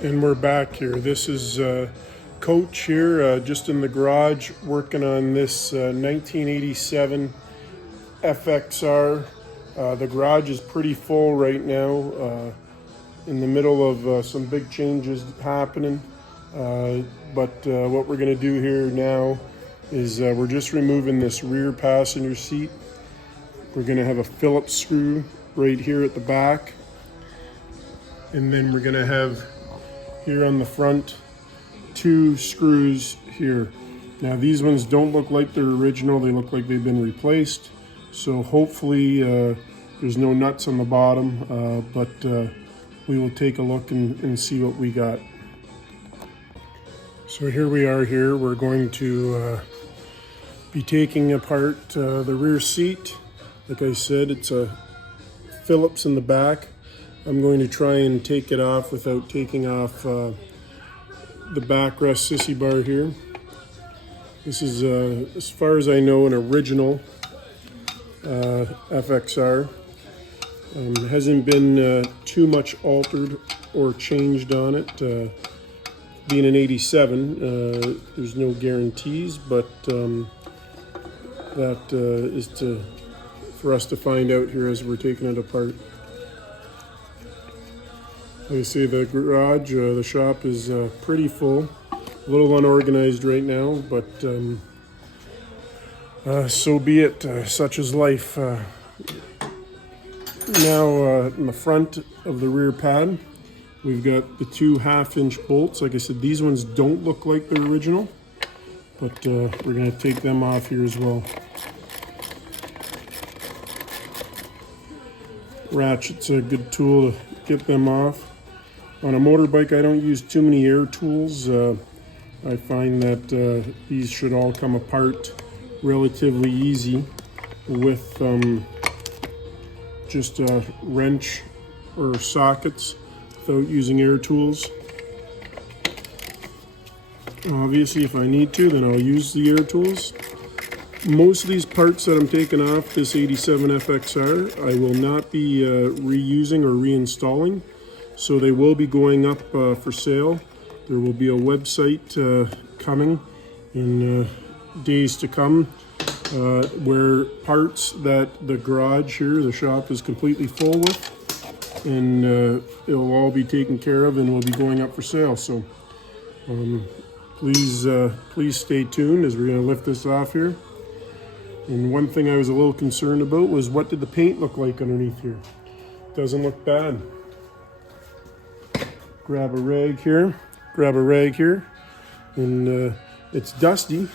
And we're back here. This is Coach here, just in the garage, working on this 1987 FXR. The garage is pretty full right now, in the middle of some big changes happening. But what we're going to do here now is we're just removing this rear passenger seat. We're going to have a Phillips screw right here at the back. And then we're going to have here on the front 2 screws here. Now these ones don't look like they're original, they look like they've been replaced. So hopefully there's no nuts on the bottom, but we will take a look and see what we got. So here we are here. We're going to be taking apart the rear seat. Like I said, it's a Phillips in the back. I'm going to try and take it off without taking off the backrest sissy bar here. This is, as far as I know, an original FXR. Hasn't been too much altered or changed on it. Being an 87, there's no guarantees, but that is for us to find out here as we're taking it apart. Like I say, the garage, the shop is pretty full. A little unorganized right now, but so be it. Such is life. Now, in the front of the rear pad, we've got the 2 1/2-inch bolts. Like I said, these ones don't look like they're original, but we're going to take them off here as well. Ratchet's a good tool to get them off. On a motorbike, I don't use too many air tools. I find that these should all come apart relatively easy with just a wrench or sockets without using air tools. Obviously, if I need to, then I'll use the air tools. Most of these parts that I'm taking off this 87 FXR, I will not be reusing or reinstalling. So they will be going up for sale. There will be a website coming in days to come where parts that the garage here, the shop, is completely full with, and it'll all be taken care of and will be going up for sale. So please stay tuned as we're going to lift this off here. And one thing I was a little concerned about was, what did the paint look like underneath here? Doesn't look bad. Grab a rag here, and it's dusty,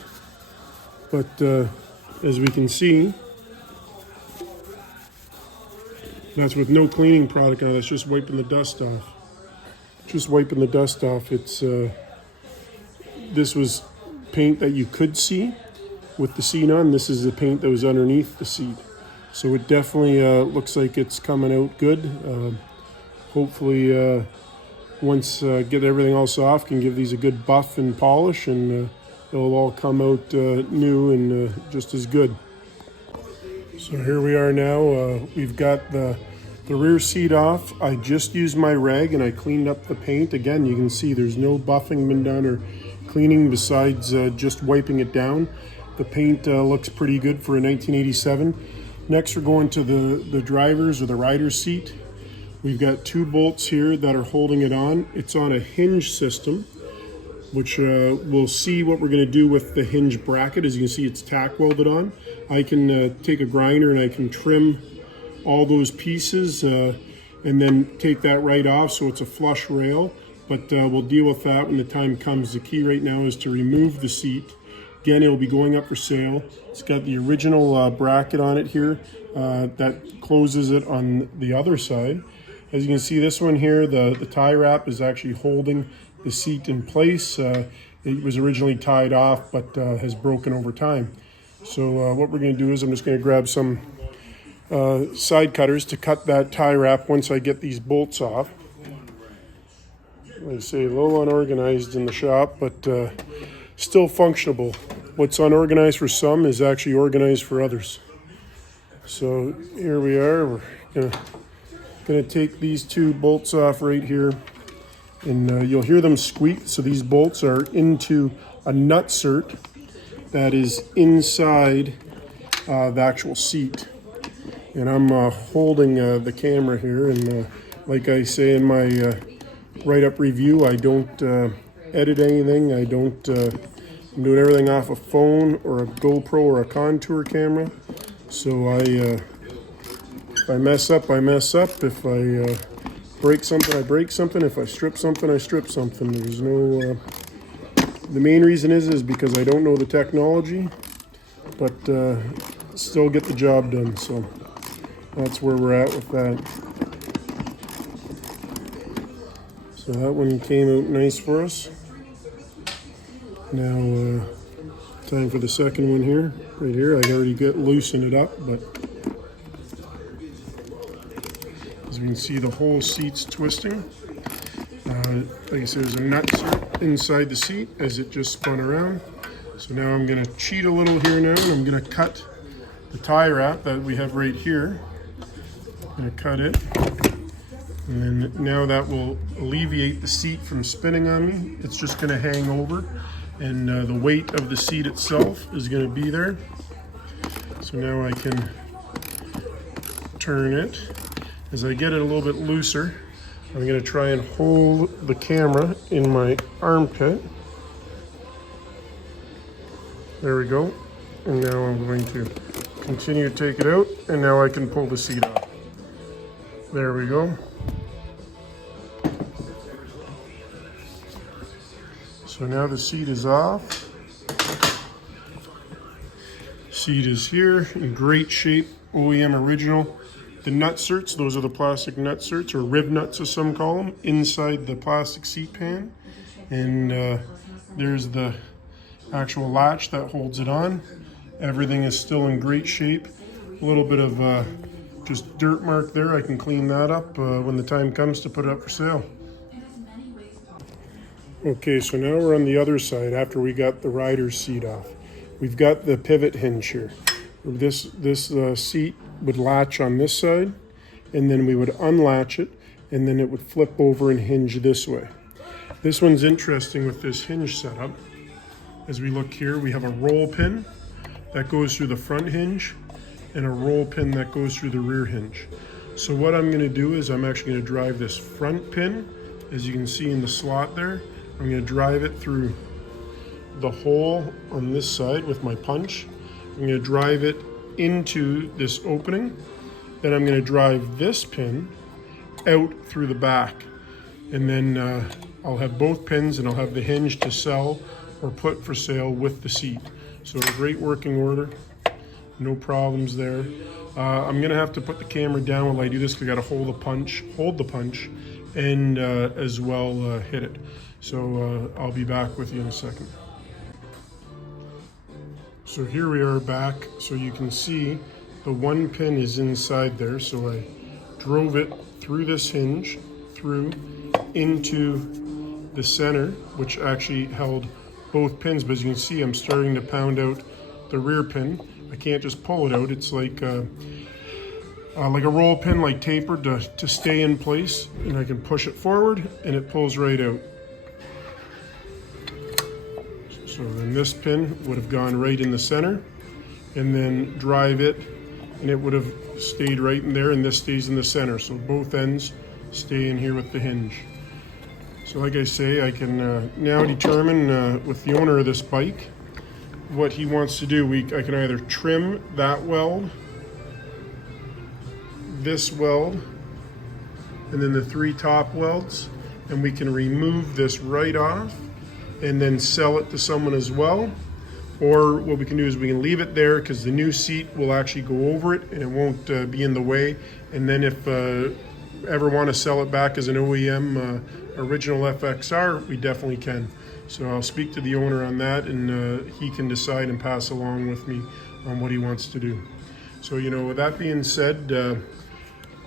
but as we can see, that's with no cleaning product on it. It's just wiping the dust off. It's this was paint that you could see with the seat on. This is the paint that was underneath the seat, so it definitely looks like it's coming out good. Hopefully once get everything else off, can give these a good buff and polish, and it'll all come out new and just as good. So here we are now. We've got the rear seat off. I just used my rag and I cleaned up the paint. Again, you can see there's no buffing been done or cleaning besides just wiping it down. The paint looks pretty good for a 1987. Next, we're going to the driver's or the rider's seat. We've got 2 bolts here that are holding it on. It's on a hinge system, which we'll see what we're going to do with the hinge bracket. As you can see, it's tack welded on. I can take a grinder and I can trim all those pieces and then take that right off so it's a flush rail. But we'll deal with that when the time comes. The key right now is to remove the seat. Again, it will be going up for sale. It's got the original bracket on it here that closes it on the other side. As you can see, this one here, the tie wrap is actually holding the seat in place. It was originally tied off, but has broken over time. So what we're going to do is I'm just going to grab some side cutters to cut that tie wrap once I get these bolts off. Like I say, a little unorganized in the shop, but still functionable. What's unorganized for some is actually organized for others. So here we are. We're going to take these 2 bolts off right here. and you'll hear them squeak. So these bolts are into a nutsert that is inside the actual seat. And I'm holding the camera here, and like I say in my write-up review, I don't edit anything. I'm doing everything off a phone or a GoPro or a contour camera. So if I mess up, I mess up. If I break something, I break something. If I strip something, I strip something. There's no... the main reason is because I don't know the technology, but still get the job done. So that's where we're at with that. So that one came out nice for us. Now, time for the second one here. Right here, I already loosened it up, but as we can see, the whole seat's twisting. Like I said, there's a nut inside the seat as it just spun around. So now I'm going to cheat a little here now, and I'm going to cut the tie wrap that we have right here. I'm going to cut it, and then now that will alleviate the seat from spinning on me. It's just going to hang over, and the weight of the seat itself is going to be there. So now I can turn it. As I get it a little bit looser, I'm going to try and hold the camera in my armpit. There we go. And now I'm going to continue to take it out, and now I can pull the seat off. There we go. So now the seat is off. Seat is here in great shape, OEM original. The nutserts, those are the plastic nutserts, or rib nuts as some call them, inside the plastic seat pan. And there's the actual latch that holds it on. Everything is still in great shape. A little bit of just dirt mark there. I can clean that up when the time comes to put it up for sale. Okay, so now we're on the other side after we got the rider's seat off. We've got the pivot hinge here. This seat would latch on this side, and then we would unlatch it, and then it would flip over and hinge this way. This one's interesting with this hinge setup. As we look here, we have a roll pin that goes through the front hinge and a roll pin that goes through the rear hinge. So what I'm going to do is I'm actually going to drive this front pin, as you can see in the slot there. I'm going to drive it through the hole on this side with my punch. I'm going to drive it into this opening. Then I'm going to drive this pin out through the back. And then I'll have both pins, and I'll have the hinge to sell or put for sale with the seat. So a great working order. No problems there. I'm going to have to put the camera down while I do this because I got to hold the punch, and as well hit it. So I'll be back with you in a second. So here we are back. So you can see the one pin is inside there. So I drove it through this hinge, through into the center, which actually held both pins. But as you can see, I'm starting to pound out the rear pin. I can't just pull it out. It's like a roll pin, like tapered to stay in place. And I can push it forward, and it pulls right out. So then this pin would have gone right in the center, and then drive it, and it would have stayed right in there, and this stays in the center. So both ends stay in here with the hinge. So like I say, I can now determine with the owner of this bike what he wants to do. I can either trim that weld, this weld, and then the 3 top welds, and we can remove this right off and then sell it to someone as well. Or what we can do is we can leave it there because the new seat will actually go over it and it won't be in the way. And then if ever want to sell it back as an OEM original FXR, we definitely can. So I'll speak to the owner on that, and he can decide and pass along with me on what he wants to do. So, with that being said,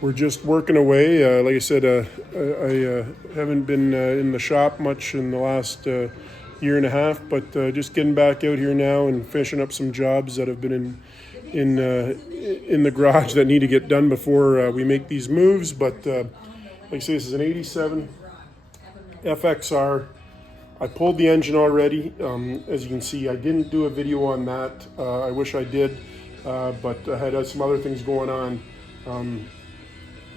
we're just working away. Like I said, I haven't been in the shop much in the last year and a half, but just getting back out here now and finishing up some jobs that have been in the garage that need to get done before we make these moves. But like I say, this is an 87, FXR. I pulled the engine already. As you can see, I didn't do a video on that. I wish I did, but I had some other things going on.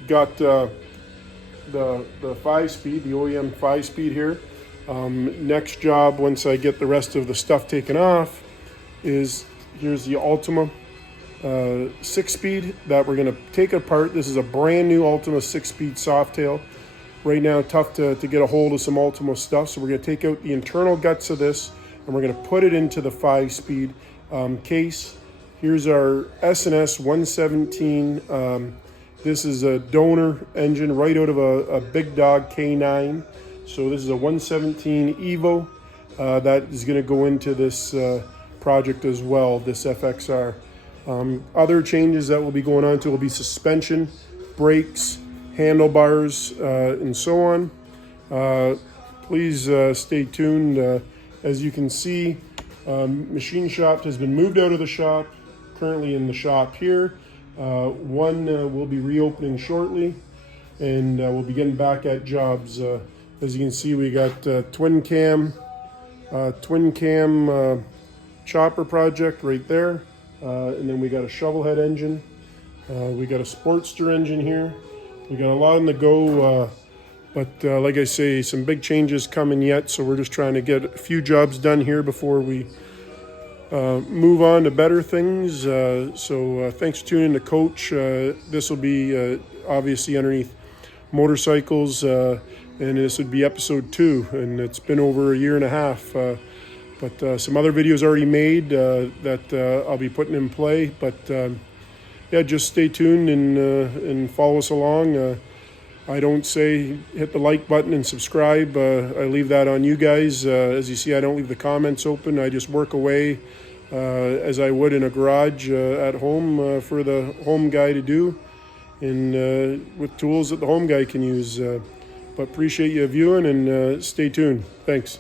Got the 5-speed, the OEM 5-speed here. Next job, once I get the rest of the stuff taken off, is here's the Ultima 6-speed that we're going to take apart. This is a brand new Ultima 6-speed Softail. Right now, tough to get a hold of some Ultima stuff, so we're going to take out the internal guts of this and we're going to put it into the 5-speed case. Here's our S&S 117. This is a donor engine right out of a Big Dog K9. So this is a 117 Evo that is going to go into this project as well, this FXR. Other changes that will be going on to will be suspension, brakes, handlebars, and so on. Please stay tuned. As you can see, machine shop has been moved out of the shop, currently in the shop here. One will be reopening shortly, and we'll be getting back at jobs. As you can see, we got twin cam chopper project right there, and then we got a shovel head engine. We got a Sportster engine here. We got a lot on the go, but like I say, some big changes coming yet, so we're just trying to get a few jobs done here before we move on to better things. So thanks for tuning in to Coach. This will be obviously underneath Motorcycles, and this would be episode 2, and it's been over a year and a half. But some other videos already made that I'll be putting in play. But yeah, just stay tuned and follow us along. I don't say hit the like button and subscribe. I leave that on you guys. As you see, I don't leave the comments open. I just work away as I would in a garage at home for the home guy to do, and with tools that the home guy can use. But appreciate you viewing, and stay tuned. Thanks.